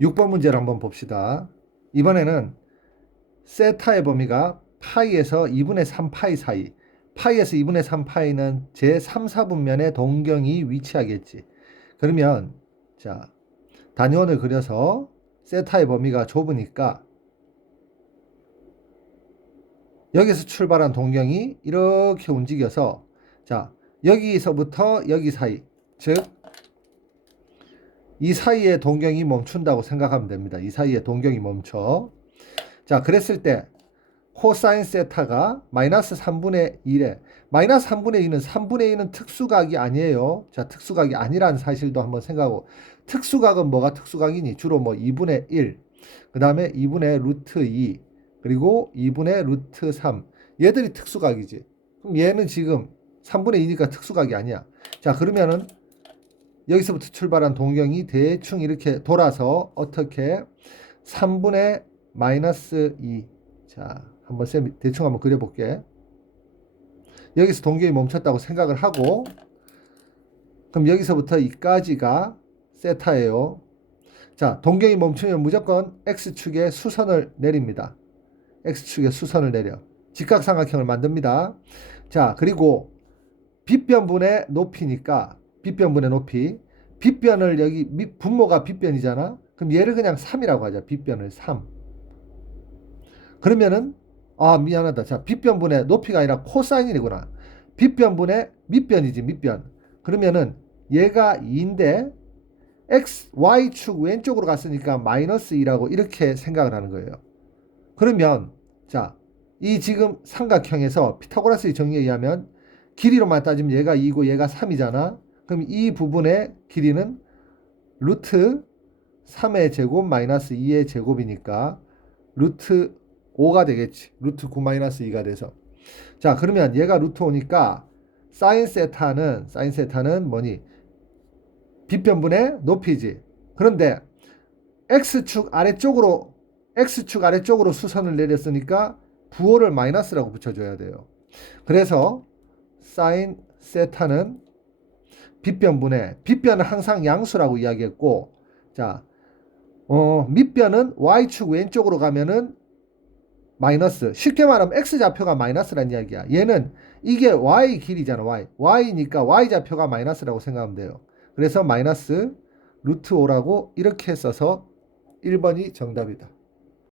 6번 문제를 한번 봅시다. 이번에는 세타의 범위가 파이에서 2분의 3 파이 사이. 파이에서 2분의 3 파이는 제 3, 4분면에 동경이 위치하겠지. 그러면 자 단위원을 그려서 세타의 범위가 좁으니까 여기서 출발한 동경이 이렇게 움직여서 자 여기서부터 여기 사이 즉 이 사이에 동경이 멈춘다고 생각하면 됩니다. 이 사이에 동경이 멈춰. 자, 그랬을 때 코사인 세타가 마이너스 3분의 1에 마이너스 3분의 2는 3분의 2는 특수각이 아니에요. 자, 특수각이 아니라는 사실도 한번 생각하고 특수각은 뭐가 특수각이니? 주로 뭐 2분의 1, 그 다음에 2분의 루트 2, 그리고 2분의 루트 3. 얘들이 특수각이지. 그럼 얘는 지금 3분의 2니까 특수각이 아니야. 자, 그러면은 여기서부터 출발한 동경이 대충 이렇게 돌아서 어떻게 3분의 마이너스 2. 자, 한번 쌤 대충 한번 그려볼게. 여기서 동경이 멈췄다고 생각을 하고, 그럼 여기서부터 이까지가 세타예요. 자, 동경이 멈추면 무조건 x축에 수선을 내립니다. x축에 수선을 내려. 직각삼각형을 만듭니다. 자, 그리고 빗변분의 높이니까 빗변분의 높이. 빗변을 여기 밑 분모가 빗변이잖아. 그럼 얘를 그냥 3이라고 하자. 빗변을 3. 그러면은 아 미안하다. 자 빗변분의 높이가 아니라 코사인이구나. 빗변분의 밑변이지 밑변. 그러면은 얘가 2인데 x y축 왼쪽으로 갔으니까 마이너스 2라고 이렇게 생각을 하는 거예요. 그러면 자 이 지금 삼각형에서 피타고라스의 정의에 의하면 길이로만 따지면 얘가 2고 얘가 3이잖아. 그럼 이 부분의 길이는 루트 3의 제곱 마이너스 2의 제곱이니까 루트 5가 되겠지. 루트 9 마이너스 2가 돼서. 자, 그러면 얘가 루트 5니까 사인 세타는 사인 세타는 뭐니? 빗변분의 높이지. 그런데 x축 아래쪽으로 x축 아래쪽으로 수선을 내렸으니까 부호를 마이너스라고 붙여줘야 돼요. 그래서 사인 세타는 빗변분의 빗변은 항상 양수라고 이야기했고 자 어, 밑변은 y축 왼쪽으로 가면은 마이너스. 쉽게 말하면 x좌표가 마이너스란 이야기야. 얘는 이게 y 길이잖아 y. y니까 y좌표가 마이너스라고 생각하면 돼요. 그래서 마이너스 루트 5라고 이렇게 써서 1번이 정답이다